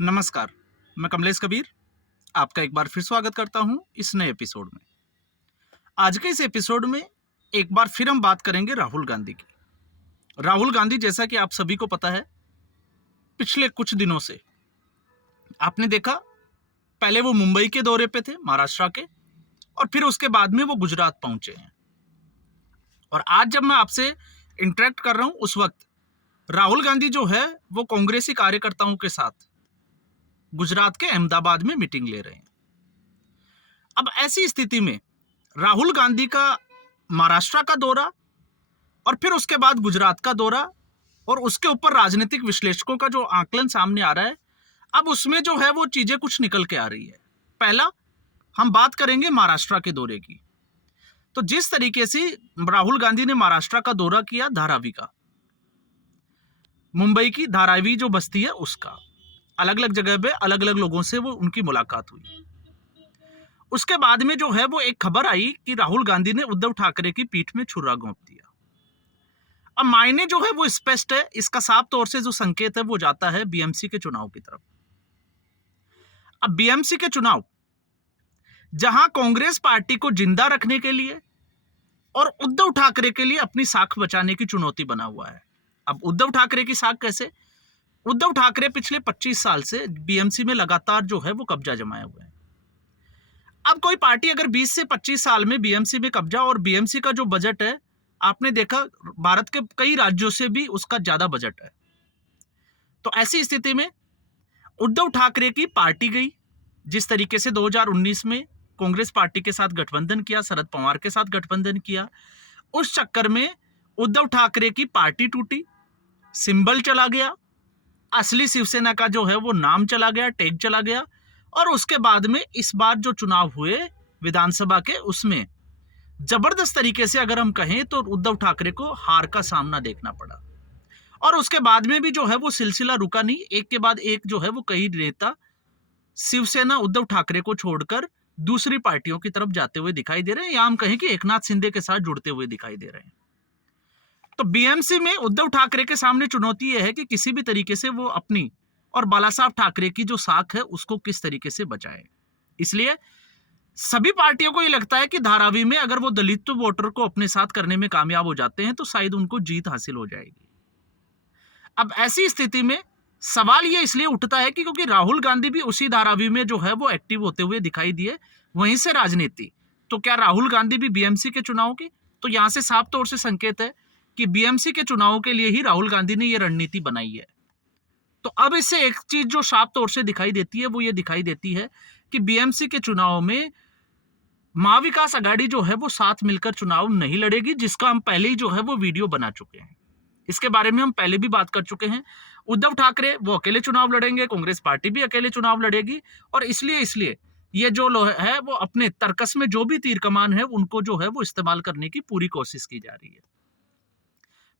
नमस्कार, मैं कमलेश कबीर आपका एक बार फिर स्वागत करता हूं इस नए एपिसोड में। आज के इस एपिसोड में एक बार फिर हम बात करेंगे राहुल गांधी की। राहुल गांधी, जैसा कि आप सभी को पता है, पिछले कुछ दिनों से आपने देखा, पहले वो मुंबई के दौरे पे थे, महाराष्ट्र के, और फिर उसके बाद में वो गुजरात पहुंचे हैं। और आज जब मैं आपसे इंटरेक्ट कर रहा हूं, उस वक्त राहुल गांधी जो है वो कांग्रेसी कार्यकर्ताओं के साथ गुजरात के अहमदाबाद में मीटिंग ले रहे हैं। अब ऐसी स्थिति में राहुल गांधी का महाराष्ट्र का दौरा और फिर उसके बाद गुजरात का दौरा, और उसके ऊपर राजनीतिक विश्लेषकों का जो आकलन सामने आ रहा है, अब उसमें जो है वो चीजें कुछ निकल के आ रही है। पहला, हम बात करेंगे महाराष्ट्र के दौरे की। तो जिस तरीके से राहुल गांधी ने महाराष्ट्र का दौरा किया, धारावी का, मुंबई की धारावी जो बस्ती है उसका, अलग अलग जगह पे अलग अलग लोगों से वो उनकी मुलाकात हुई। उसके बाद में जो है वो एक खबर आई कि राहुल गांधी ने उद्धव ठाकरे की पीठ में छुरा घोंप दिया। अब मायने जो है वो स्पष्ट है, इसका साफ तौर से जो संकेत है वो जाता है बीएमसी के चुनाव की तरफ। अब बीएमसी के चुनाव, जहां कांग्रेस पार्टी को जिंदा रखने के लिए और उद्धव ठाकरे के लिए अपनी साख बचाने की चुनौती बना हुआ है। अब उद्धव ठाकरे की साख कैसे? उद्धव ठाकरे पिछले 25 साल से बीएमसी में लगातार जो है वो कब्जा जमाए हुए हैं। अब कोई पार्टी अगर 20 से 25 साल में बीएमसी में कब्जा, और बीएमसी का जो बजट है, आपने देखा भारत के कई राज्यों से भी उसका ज्यादा बजट है, तो ऐसी स्थिति में उद्धव ठाकरे की पार्टी गई, जिस तरीके से 2019 में कांग्रेस पार्टी के साथ गठबंधन किया, शरद पवार के साथ गठबंधन किया, उस चक्कर में उद्धव ठाकरे की पार्टी टूटी, सिंबल चला गया, असली शिवसेना का जो है वो नाम चला गया, टैग चला गया, और उसके बाद में इस बार जो चुनाव हुए विधानसभा के, उसमें जबरदस्त तरीके से अगर हम कहें तो उद्धव ठाकरे को हार का सामना देखना पड़ा। और उसके बाद में भी जो है वो सिलसिला रुका नहीं, एक के बाद एक जो है वो कई नेता शिवसेना उद्धव ठाकरे को छोड़कर दूसरी पार्टियों की तरफ जाते हुए दिखाई दे रहे हैं, या हम कहें कि एकनाथ शिंदे के साथ जुड़ते हुए दिखाई दे रहे हैं। तो बीएमसी में उद्धव ठाकरे के सामने चुनौती यह है कि किसी भी तरीके से वो अपनी और बालासाहब ठाकरे की जो साख है उसको किस तरीके से बचाए। इसलिए सभी पार्टियों को ये लगता है कि धारावी में अगर वो दलित वोटर को अपने साथ करने में कामयाब हो जाते हैं तो शायद उनको जीत हासिल हो जाएगी। अब ऐसी स्थिति में सवाल ये इसलिए उठता है कि क्योंकि राहुल गांधी भी उसी धारावी में जो है वो एक्टिव होते हुए दिखाई दिए, वहीं से राजनीति। तो क्या राहुल गांधी भी बीएमसी के चुनाव की? तो यहां से साफ तौर से संकेत है कि बीएमसी के चुनावों के लिए ही राहुल गांधी ने यह रणनीति बनाई है। तो अब इससे एक चीज जो साफ तौर से दिखाई देती है वो ये दिखाई देती है कि बीएमसी के चुनाव में महाविकास आघाड़ी जो है वो साथ मिलकर चुनाव नहीं लड़ेगी, जिसका हम पहले ही जो है वो वीडियो बना चुके हैं। इसके बारे में हम पहले भी बात कर चुके हैं। उद्धव ठाकरे वो अकेले चुनाव लड़ेंगे, कांग्रेस पार्टी भी अकेले चुनाव लड़ेगी, और इसलिए ये जो है वो अपने तर्कस में जो भी तीर कमान है उनको जो है वो इस्तेमाल करने की पूरी कोशिश की जा रही है।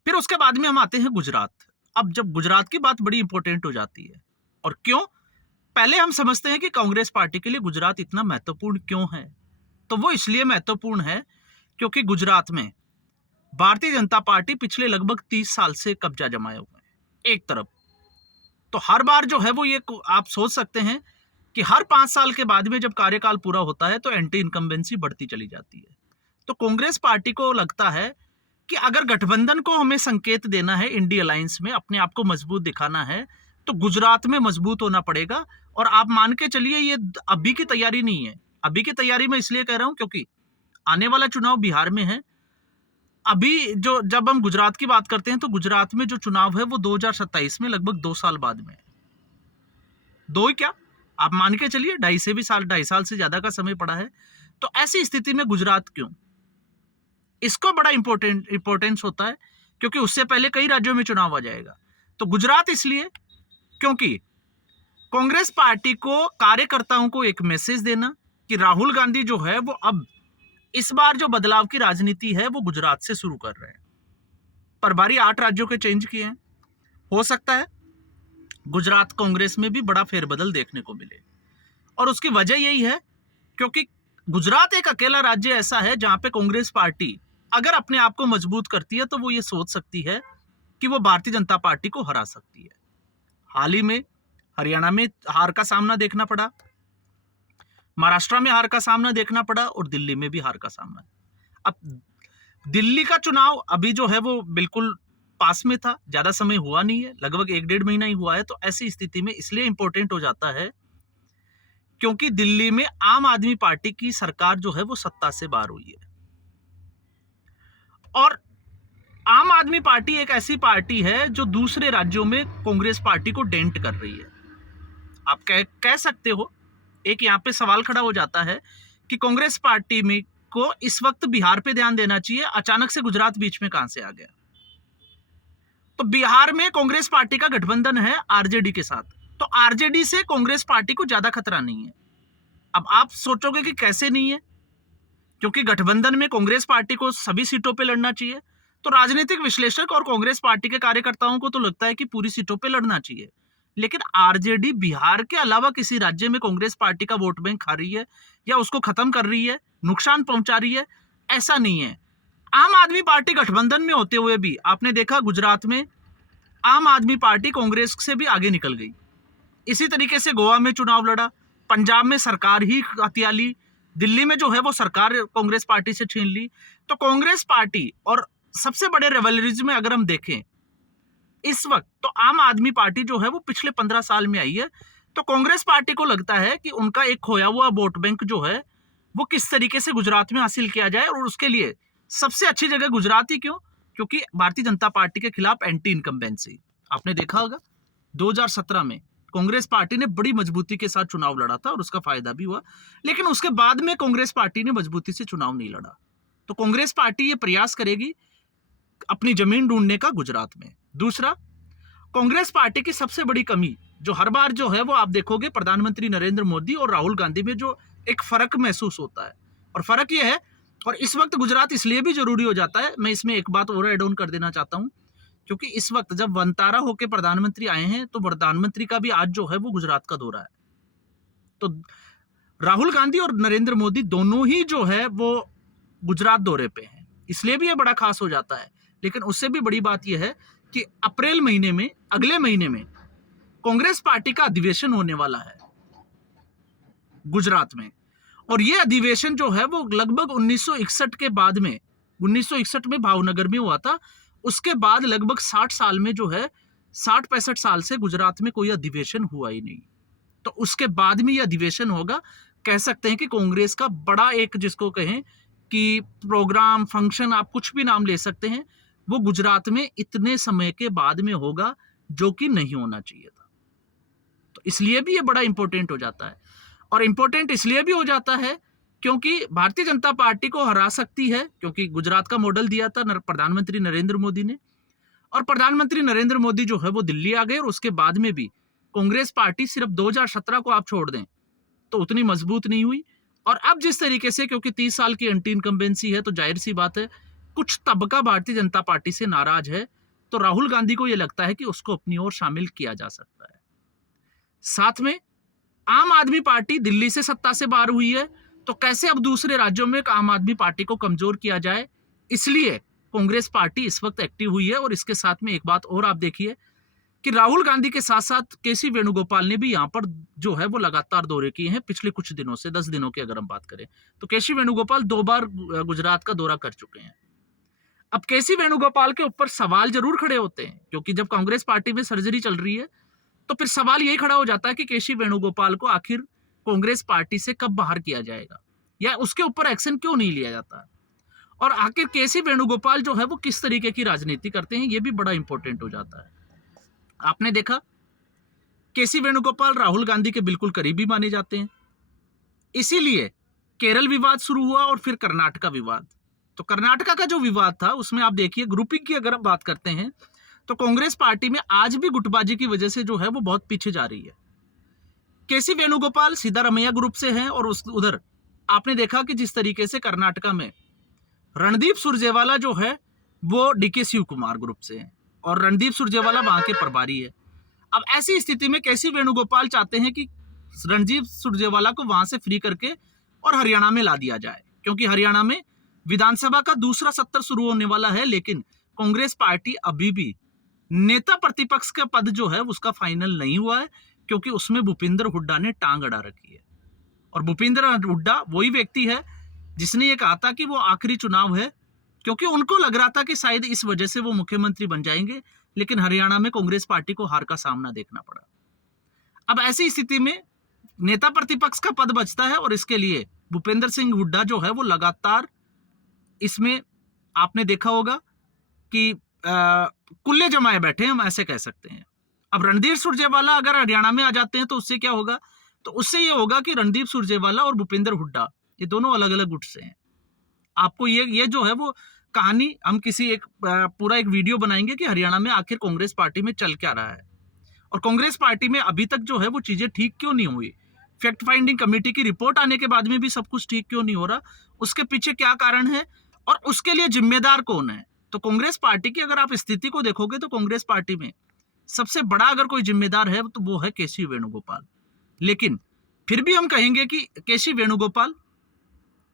फिर उसके बाद में हम आते हैं गुजरात। अब जब गुजरात की बात बड़ी इंपॉर्टेंट हो जाती है, और क्यों? पहले हम समझते हैं कि कांग्रेस पार्टी के लिए गुजरात इतना महत्वपूर्ण क्यों है। तो वो इसलिए महत्वपूर्ण है क्योंकि गुजरात में भारतीय जनता पार्टी पिछले लगभग 30 साल से कब्जा जमाए हुए हैं एक तरफ। तो हर बार जो है वो ये आप सोच सकते हैं कि हर 5 साल के बाद में जब कार्यकाल पूरा होता है तो एंटी इनकम्बेंसी बढ़ती चली जाती है। तो कांग्रेस पार्टी को लगता है कि अगर गठबंधन को हमें संकेत देना है, इंडिया अलायंस में अपने आप को मजबूत दिखाना है, तो गुजरात में मजबूत होना पड़ेगा। और आप मान के चलिए ये अभी की तैयारी नहीं है। अभी की तैयारी मैं इसलिए कह रहा हूं क्योंकि आने वाला चुनाव बिहार में है। अभी जो जब हम गुजरात की बात करते हैं तो गुजरात में जो चुनाव है वो 2027 में लगभग 2 साल बाद में है। दो ही क्या, आप मान के चलिए 2.5 साल से ज्यादा का समय पड़ा है। तो ऐसी स्थिति में गुजरात क्यों? इसको बड़ा इंपॉर्टेंस होता है क्योंकि उससे पहले कई राज्यों में चुनाव आ जाएगा। तो गुजरात इसलिए क्योंकि कांग्रेस पार्टी को कार्यकर्ताओं को एक मैसेज देना कि राहुल गांधी जो है वो अब इस बार जो बदलाव की राजनीति है वो गुजरात से शुरू कर रहे हैं। प्रभारी 8 राज्यों के चेंज किए हैं। हो सकता है गुजरात कांग्रेस में भी बड़ा फेरबदल देखने को मिले, और उसकी वजह यही है क्योंकि गुजरात एक अकेला राज्य ऐसा है जहां पे कांग्रेस पार्टी अगर अपने आप को मजबूत करती है तो वो ये सोच सकती है कि वो भारतीय जनता पार्टी को हरा सकती है। हाल ही में हरियाणा में हार का सामना देखना पड़ा, महाराष्ट्र में हार का सामना देखना पड़ा और दिल्ली में भी हार का सामना। अब दिल्ली का चुनाव अभी जो है वो बिल्कुल पास में था, ज्यादा समय हुआ नहीं है, लगभग 1-1.5 महीना ही हुआ है। तो ऐसी स्थिति में इसलिए इंपॉर्टेंट हो जाता है क्योंकि दिल्ली में आम आदमी पार्टी की सरकार जो है वो सत्ता से बाहर हुई है। और आम आदमी पार्टी एक ऐसी पार्टी है जो दूसरे राज्यों में कांग्रेस पार्टी को डेंट कर रही है। आप कह सकते हो, एक यहां पे सवाल खड़ा हो जाता है कि कांग्रेस पार्टी में को इस वक्त बिहार पे ध्यान देना चाहिए, अचानक से गुजरात बीच में कहां से आ गया। तो बिहार में कांग्रेस पार्टी का गठबंधन है आरजेडी के साथ, तो आरजेडी से कांग्रेस पार्टी को ज्यादा खतरा नहीं है। अब आप सोचोगे कि कैसे नहीं है, क्योंकि गठबंधन में कांग्रेस पार्टी को सभी सीटों पे लड़ना चाहिए। तो राजनीतिक विश्लेषक और कांग्रेस पार्टी के कार्यकर्ताओं को तो लगता है कि पूरी सीटों पे लड़ना चाहिए, लेकिन आरजेडी बिहार के अलावा किसी राज्य में कांग्रेस पार्टी का वोट बैंक खा रही है या उसको खत्म कर रही है, नुकसान पहुंचा रही है, ऐसा नहीं है। आम आदमी पार्टी गठबंधन में होते हुए भी आपने देखा गुजरात में आम आदमी पार्टी कांग्रेस से भी आगे निकल गई। इसी तरीके से गोवा में चुनाव लड़ा, पंजाब में सरकार ही हथिया ली, दिल्ली में जो है वो सरकार कांग्रेस पार्टी से छीन ली। तो कांग्रेस पार्टी और सबसे बड़े रिवलरीज में अगर हम देखें इस वक्त, तो आम आदमी पार्टी जो है वो पिछले 15 साल में आई है। तो कांग्रेस पार्टी को लगता है कि उनका एक खोया हुआ वोट बैंक जो है वो किस तरीके से गुजरात में हासिल किया जाए, और उसके लिए सबसे अच्छी जगह गुजरात ही क्यों, क्योंकि भारतीय जनता पार्टी के खिलाफ एंटी इनकम्बेंसी। आपने देखा होगा 2017 में कांग्रेस पार्टी ने बड़ी मजबूती के साथ चुनाव लड़ा था और उसका फायदा भी हुआ, लेकिन उसके बाद में कांग्रेस पार्टी ने मजबूती से चुनाव नहीं लड़ा। तो कांग्रेस पार्टी ये प्रयास करेगी अपनी जमीन ढूंढने का गुजरात में। दूसरा, कांग्रेस पार्टी की सबसे बड़ी कमी जो हर बार जो है वो आप देखोगे प्रधानमंत्री नरेंद्र मोदी और राहुल गांधी में जो एक फर्क महसूस होता है, और फर्क ये है, और इस वक्त गुजरात इसलिए भी जरूरी हो जाता है। मैं इसमें एक बात और ऐड ऑन कर देना चाहता हूं, क्योंकि इस वक्त जब वनतारा होकर प्रधानमंत्री आए हैं तो प्रधानमंत्री का भी आज जो है वो गुजरात का दौरा है। तो राहुल गांधी और नरेंद्र मोदी दोनों ही जो है वो गुजरात दौरे पे हैं, इसलिए भी ये बड़ा खास हो जाता है। लेकिन उससे भी बड़ी बात यह है कि अप्रैल महीने में, अगले महीने में कांग्रेस पार्टी का अधिवेशन होने वाला है गुजरात में, और ये अधिवेशन जो है वो लगभग 1961 के बाद में, 1961 में भावनगर में हुआ था। उसके बाद लगभग 60 साल में जो है 60-65 साल से गुजरात में कोई अधिवेशन हुआ ही नहीं। तो उसके बाद में ये अधिवेशन होगा। कह सकते हैं कि कांग्रेस का बड़ा एक, जिसको कहें कि प्रोग्राम, फंक्शन, आप कुछ भी नाम ले सकते हैं, वो गुजरात में इतने समय के बाद में होगा, जो कि नहीं होना चाहिए था। तो इसलिए भी ये बड़ा इंपॉर्टेंट हो जाता है, और इंपॉर्टेंट इसलिए भी हो जाता है क्योंकि भारतीय जनता पार्टी को हरा सकती है, क्योंकि गुजरात का मॉडल दिया था प्रधानमंत्री नरेंद्र मोदी ने, और प्रधानमंत्री नरेंद्र मोदी जो है वो दिल्ली आ गए, और उसके बाद में भी कांग्रेस पार्टी सिर्फ 2017 को आप छोड़ दें तो उतनी मजबूत नहीं हुई। और अब जिस तरीके से, क्योंकि 30 साल की एंटी इनकम्बेंसी है, तो जाहिर सी बात है कुछ तबका भारतीय जनता पार्टी से नाराज है, तो राहुल गांधी को यह लगता है कि उसको अपनी ओर शामिल किया जा सकता है। साथ में आम आदमी पार्टी दिल्ली से सत्ता से बाहर हुई है, तो कैसे अब दूसरे राज्यों में आम आदमी पार्टी को कमजोर किया जाए, इसलिए कांग्रेस पार्टी इस वक्त एक्टिव हुई है। और इसके साथ में एक बात और आप देखिए कि राहुल गांधी के साथ साथ केसी वेणुगोपाल ने भी यहां पर जो है वो लगातार दौरे किए हैं पिछले कुछ दिनों से, 10 दिनों की अगर हम बात करें तो केसी वेणुगोपाल 2 बार गुजरात का दौरा कर चुके हैं। अब केसी वेणुगोपाल के ऊपर सवाल जरूर खड़े होते हैं, क्योंकि जब कांग्रेस पार्टी में सर्जरी चल रही है तो फिर सवाल यही खड़ा हो जाता है कि केसी वेणुगोपाल को आखिर कांग्रेस पार्टी से कब बाहर किया जाएगा, या उसके ऊपर एक्शन क्यों नहीं लिया जाता, और आखिर केसी वेणुगोपाल जो है वो किस तरीके की राजनीति करते हैं, ये भी बड़ा इंपॉर्टेंट हो जाता है। आपने देखा केसी वेणुगोपाल राहुल गांधी के बिल्कुल करीबी माने जाते हैं, इसीलिए केरल विवाद शुरू हुआ और फिर कर्नाटका विवाद। तो कर्नाटका का जो विवाद था उसमें आप देखिए ग्रुपिंग की अगर हम बात करते हैं तो कांग्रेस पार्टी में आज भी गुटबाजी की वजह से जो है वो बहुत पीछे जा रही है। केसी वेणुगोपाल सिद्धारमैया ग्रुप से हैं, और उधर आपने देखा कि जिस तरीके से कर्नाटका में रणदीप सुरजेवाला जो है वो डीके शिव कुमार ग्रुप से हैं, और रणदीप सुरजेवाला वहां के प्रभारी है। अब ऐसी स्थिति में केसी वेणुगोपाल चाहते हैं कि रणदीप सुरजेवाला को वहां से फ्री करके और हरियाणा में ला दिया जाए, क्योंकि हरियाणा में विधानसभा का दूसरा सत्र शुरू होने वाला है। लेकिन कांग्रेस पार्टी अभी भी नेता प्रतिपक्ष का पद जो है उसका फाइनल नहीं हुआ है, क्योंकि उसमें भूपेंद्र हुड्डा ने टांग अड़ा रखी है। और भूपेंद्र हुड्डा वही व्यक्ति है जिसने ये कहा था कि वो आखिरी चुनाव है, क्योंकि उनको लग रहा था कि शायद इस वजह से वो मुख्यमंत्री बन जाएंगे, लेकिन हरियाणा में कांग्रेस पार्टी को हार का सामना देखना पड़ा। अब ऐसी स्थिति में नेता प्रतिपक्ष का पद बचता है और इसके लिए भूपेंद्र सिंह हुड्डा जो है वो लगातार इसमें आपने देखा होगा कि कुल्ले जमाए बैठे, हम ऐसे कह सकते हैं। अब रणदीप सुरजेवाला अगर हरियाणा में आ जाते हैं तो उससे क्या होगा, तो उससे ये होगा कि रणदीप सुरजेवाला और भूपेंद्र हुड्डा ये दोनों अलग अलग गुट से हैं। आपको ये जो है वो कहानी हम किसी एक पूरा एक वीडियो बनाएंगे कि हरियाणा में आखिर कांग्रेस पार्टी में चल क्या रहा है और कांग्रेस पार्टी में अभी तक जो है वो चीजें ठीक क्यों नहीं हुई। फैक्ट फाइंडिंग कमेटी की रिपोर्ट आने के बाद में भी सब कुछ ठीक क्यों नहीं हो रहा, उसके पीछे क्या कारण है और उसके लिए जिम्मेदार कौन है। तो कांग्रेस पार्टी की अगर आप स्थिति को देखोगे तो कांग्रेस पार्टी में सबसे बड़ा अगर कोई जिम्मेदार है तो वो है केसी वेणुगोपाल। लेकिन फिर भी हम कहेंगे कि केसी वेणुगोपाल,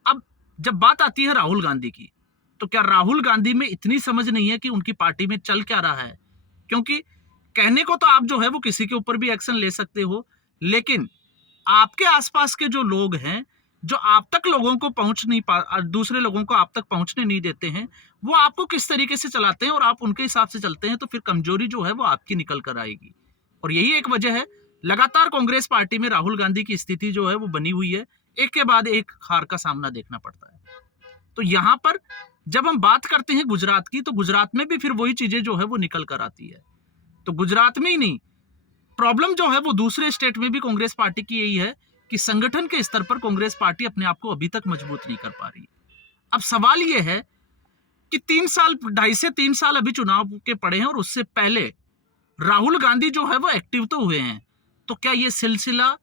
अब जब बात आती है राहुल गांधी की, तो क्या राहुल गांधी में इतनी समझ नहीं है कि उनकी पार्टी में चल क्या रहा है। क्योंकि कहने को तो आप जो है वो किसी के ऊपर भी एक्शन ले सकते हो, लेकिन आपके आसपास के जो लोग हैं जो आप तक लोगों को पहुंच नहीं पा दूसरे लोगों को आप तक पहुंचने नहीं देते हैं, वो आपको किस तरीके से चलाते हैं और आप उनके हिसाब से चलते हैं, तो फिर कमजोरी जो है वो आपकी निकल कर आएगी। और यही एक वजह है, लगातार कांग्रेस पार्टी में राहुल गांधी की स्थिति जो है वो बनी हुई है, एक के बाद एक हार का सामना देखना पड़ता है। तो यहां पर जब हम बात करते हैं गुजरात की, तो गुजरात में भी फिर वही चीजें जो है वो निकल कर आती है। तो गुजरात में ही नहीं, प्रॉब्लम जो है वो दूसरे स्टेट में भी कांग्रेस पार्टी की यही है कि संगठन के स्तर पर कांग्रेस पार्टी अपने आप को अभी तक मजबूत नहीं कर पा रही। अब सवाल यह है कि 2.5 से 3 साल अभी चुनाव के पड़े हैं और उससे पहले राहुल गांधी जो है वो एक्टिव तो हुए हैं, तो क्या ये सिलसिला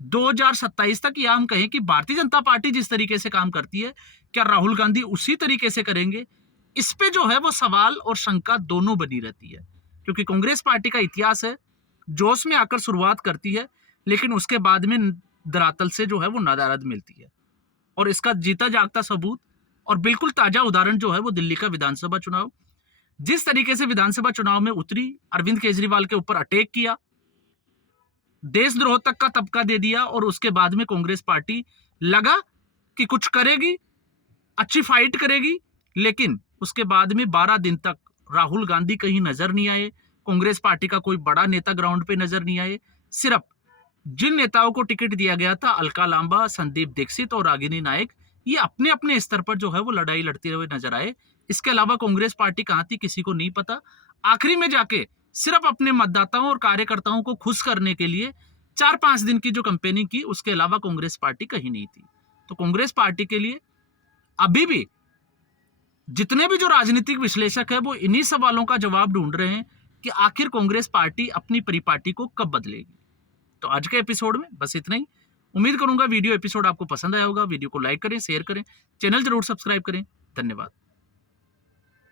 2027 तक, या हम कहें कि भारतीय जनता पार्टी जिस तरीके से काम करती है, क्या राहुल गांधी उसी तरीके से करेंगे? इस पे जो है वो सवाल और शंका दोनों बनी रहती है। क्योंकि कांग्रेस पार्टी का इतिहास है, जोश में आकर शुरुआत करती है, लेकिन उसके बाद में धरातल से जो है वो नदारद मिलती है। और इसका जीता जागता सबूत और बिल्कुल ताजा उदाहरण जो है वो दिल्ली का विधानसभा चुनाव। जिस तरीके से विधानसभा चुनाव में उतरी, अरविंद केजरीवाल के ऊपर अटैक किया, देशद्रोह तक का तबका दे दिया, और उसके बाद में कांग्रेस पार्टी लगा कि कुछ करेगी, अच्छी फाइट करेगी, लेकिन उसके बाद में 12 दिन तक राहुल गांधी कहीं नजर नहीं आए, कांग्रेस पार्टी का कोई बड़ा नेता ग्राउंड पे नजर नहीं आए। सिर्फ जिन नेताओं को टिकट दिया गया था, अलका लांबा, संदीप दीक्षित और रागिनी नायक, ये अपने अपने स्तर पर जो है वो लड़ाई लड़ते हुए नजर आए। इसके अलावा कांग्रेस पार्टी कहां थी किसी को नहीं पता। आखिरी में जाके सिर्फ अपने मतदाताओं और कार्यकर्ताओं को खुश करने के लिए 4-5 दिन की जो कैंपेनिंग की, उसके अलावा कांग्रेस पार्टी कहीं नहीं थी। तो कांग्रेस पार्टी के लिए अभी भी जितने भी जो राजनीतिक विश्लेषक है वो इन्हीं सवालों का जवाब ढूंढ रहे हैं कि आखिर कांग्रेस पार्टी अपनी परिपाटी को कब बदलेगी। तो आज के एपिसोड में बस इतना ही। उम्मीद करूंगा वीडियो एपिसोड आपको पसंद आया होगा। वीडियो को लाइक करें, शेयर करें, चैनल जरूर सब्सक्राइब करें। धन्यवाद।